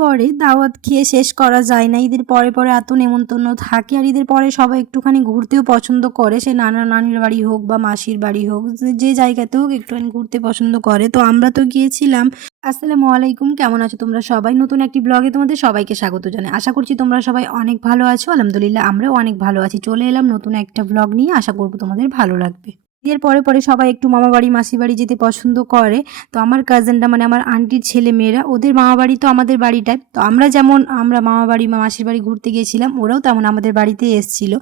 পরে দাওয়াত খেয়ে শেষ করা যায় না। ঈদের পরে পরে এত নেমন্তন্ন থাকে, আর ঈদের পরে সবাই একটুখানি ঘুরতেও পছন্দ করে, সে নানা নানির বাড়ি হোক বা মাসির বাড়ি হোক, যে জায়গাতে হোক একটুখানি ঘুরতে পছন্দ করে। তো আমরা তো গিয়েছিলাম। আসসালামু আলাইকুম, কেমন আছো তোমরা সবাই? নতুন একটি ব্লগে তোমাদের সবাইকে স্বাগত জানাই। আশা করছি তোমরা সবাই অনেক ভালো আছো। আলহামদুলিল্লাহ আমরাও অনেক ভালো আছি। চলে এলাম নতুন একটা ব্লগ নিয়ে, আশা করবো তোমাদের ভালো লাগবে। এর পরে পরে সবাই একটু মামা বাড়ি মাসির বাড়ি যেতে পছন্দ করে। তো আমার কাজিনরা মানে আমার আন্টির ছেলে মেয়েরা, ওদের মামা বাড়ি তো আমাদের বাড়িটায়। তো আমরা যেমন আমরা মামা বাড়ি মাসির বাড়ি ঘুরতে গিয়েছিলাম, ওরাও তেমন আমাদের বাড়িতে এসেছিল।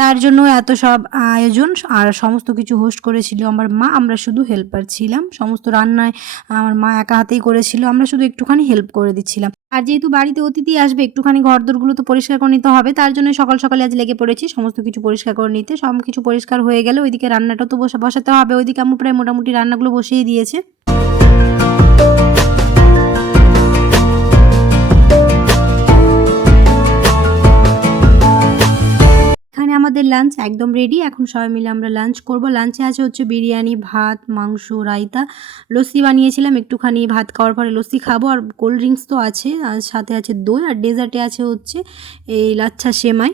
তার জন্য এত সব আয়োজন আর সমস্ত কিছু হোস্ট করেছিল আমার মা। আমরা শুধু হেল্পার ছিলাম, সমস্ত রান্নায় আমার মা একা হাতেই করেছিল, আমরা শুধু একটুখানি হেল্প করে দিচ্ছিলাম। আর যেহেতু বাড়িতে অতিথি আসবে, একটুখানি ঘরদোরগুলো তো পরিষ্কার করে নিতে হবে, তার জন্য সকাল সকালে আজ লেগে পড়েছি সমস্ত কিছু পরিষ্কার করে নিতে। সব কিছু পরিষ্কার হয়ে গেলে ওইদিকে রান্নাটা তো বসাতে হবে। ওইদিকে আম্মু প্রায় মোটামুটি রান্নাগুলো বসিয়ে দিয়েছে। এখানে আমাদের লাঞ্চ একদম রেডি। এখন সবাই মিলে আমরা লাঞ্চ করব। লাঞ্চে আছে হচ্ছে বিরিয়ানি, ভাত, মাংস, রায়তা, লস্যি বানিয়েছিলাম। একটুখানি ভাত খাওয়ার পরে লস্যি খাবো, আর কোল্ড ড্রিঙ্কস তো আছে, আর সাথে আছে দই, আর ডেজার্টে আছে হচ্ছে এই লাচ্ছা সেমাই।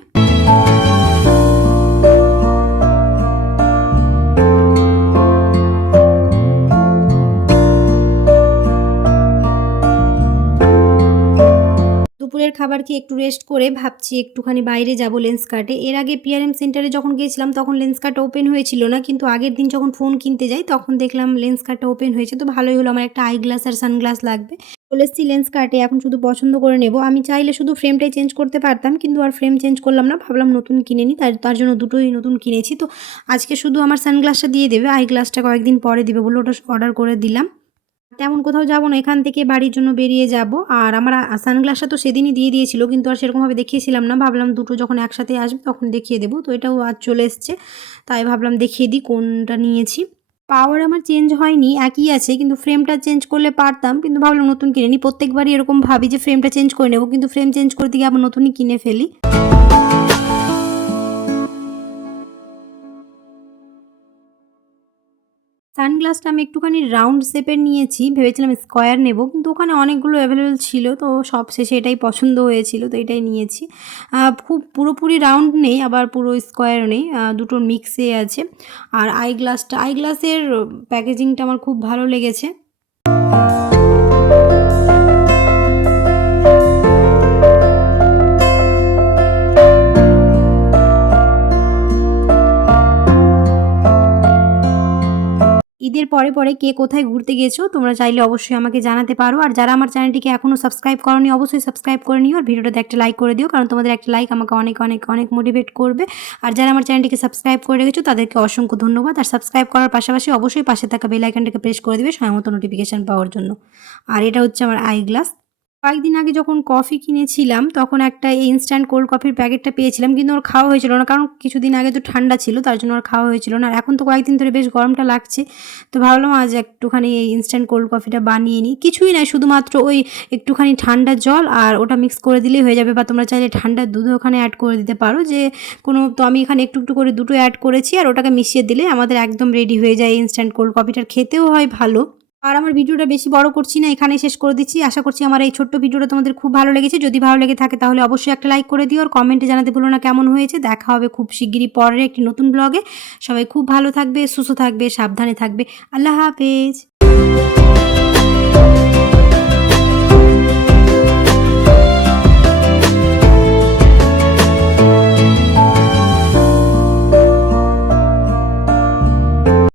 দুপুরের খাবার খেয়ে একটু রেস্ট করে ভাবছি একটুখানি বাইরে যাব লেন্স কার্টে। এর আগে পিআরএম সেন্টারে যখন গিয়েছিলাম তখন লেন্স কার্ট ওপেন হয়েছিল না, কিন্তু আগের দিন যখন ফোন কিনতে যাই তখন দেখলাম লেন্স কার্টটা ওপেন হয়েছে। তো ভালোই হলো, আমার একটা আই গ্লাস আর সানগ্লাস লাগবে। চলে এসেছি লেন্স কার্টে, এখন শুধু পছন্দ করে নেব। আমি চাইলে শুধু ফ্রেমটাই চেঞ্জ করতে পারতাম, কিন্তু আর ফ্রেম চেঞ্জ করলাম না, ভাবলাম নতুন কিনে নিই। তার জন্য দুটোই নতুন কিনেছি। তো আজকে শুধু আমার সানগ্লাসটা দিয়ে দেবে, আই গ্লাসটা কয়েকদিন পরে দিবে বলে ওটা অর্ডার করে দিলাম। তেমন কোথাও যাব না, এখান থেকে বাড়ির জন্য বেরিয়ে যাব। আর আমার সানগ্লাসটা তো সেদিনই দিয়ে দিয়েছিল, কিন্তু আর সেরকমভাবে দেখিয়েছিলাম না, ভাবলাম দুটো যখন একসাথে আসবে তখন দেখিয়ে দেবো। তো এটাও আজ চলে এসছে, তাই ভাবলাম দেখিয়ে দিই কোনটা নিয়েছি। পাওয়ার আমার চেঞ্জ হয়নি, একই আছে, কিন্তু ফ্রেমটা চেঞ্জ করলে পারতাম, কিন্তু ভাবলাম নতুন কিনে নিই। প্রত্যেকবারই এরকম ভাবি যে ফ্রেমটা চেঞ্জ করে নেবো, কিন্তু ফ্রেম চেঞ্জ করতে গিয়ে আবার নতুনই কিনে ফেলি। সানগ্লাসটা আমি একটুখানি রাউন্ড শেপের নিয়েছি, ভেবেছিলাম স্কোয়ার নেব, কিন্তু ওখানে অনেকগুলো অ্যাভেলেবেল ছিল, তো সব শেষে এটাই পছন্দ হয়েছিল, তো এটাই নিয়েছি। খুব পুরোপুরি রাউন্ড নেই, আবার পুরো স্কোয়ারও নেই, দুটোর মিক্সে আছে। আর আই গ্লাসের প্যাকেজিংটা আমার খুব ভালো লেগেছে। ঈদের পরে পরে কে কোথায় ঘুরতে গিয়েছো তোমরা চাইলে অবশ্যই আমাকে জানাতে পারো। আর যারা আমার চ্যানেলটিকে এখনও সাবস্ক্রাইব করোনি অবশ্যই সাবস্ক্রাইব করে নিও, আর ভিডিওটাতে একটা লাইক করে দিও, কারণ তোমাদের একটা লাইক আমাকে অনেক অনেক অনেক মোটিভেট করবে। আর যারা আমার চ্যানেলটিকে সাবস্ক্রাইব করে রেখেছো তাদেরকে অসংখ্য ধন্যবাদ। আর সাবস্ক্রাইব করার পাশাপাশি অবশ্যই পাশে থাকা বেল আইকনটাকে প্রেস করে দিবে সময়মতো নোটিফিকেশান পাওয়ার জন্য। আর এটা হচ্ছে আমার আই গ্লাস। কয়েকদিন আগে যখন কফি কিনেছিলাম তখন একটা ইনস্ট্যান্ট কোল্ড কফির প্যাকেটটা পেয়েছিলাম, কিন্তু ওর খাওয়া হয়েছিল না, কারণ কিছুদিন আগে তো ঠান্ডা ছিল, তার জন্য আর খাওয়া হয়েছিল না। আর এখন তো কয়েকদিন ধরে বেশ গরমটা লাগছে, তো ভাবলাম আজ একটুখানি এই ইনস্ট্যান্ট কোল্ড কফিটা বানিয়ে নিই। কিছুই নাই, শুধুমাত্র ওই একটুখানি ঠান্ডা জল আর ওটা মিক্স করে দিলেই হয়ে যাবে, বা তোমরা চাইলে ঠান্ডা দুধও ওখানে অ্যাড করে দিতে পারো, যে কোনো। তো আমি এখানে একটু একটু করে দুটো অ্যাড করেছি, আর ওটাকে মিশিয়ে দিলে আমাদের একদম রেডি হয়ে যায় ইনস্ট্যান্ট কোল্ড কফিটার। খেতেও হয় ভালো। আর আমার ভিডিওটা বেশি বড় করছি না, এখানেই শেষ করে দিচ্ছি। আশা করছি আমার এই ছোট্ট ভিডিওটা তোমাদের খুব ভালো লেগেছে। যদি ভালো লেগে থাকে তাহলে অবশ্যই একটা লাইক করে দিও, আর কমেন্টে জানাতে ভুলো না কেমন হয়েছে। দেখা হবে খুব শিগগিরই পরের একটি নতুন ব্লগে। সবাই খুব ভালো থাকবে, সুস্থ থাকবে, সাবধানে থাকবে। আল্লাহ হাফেজ।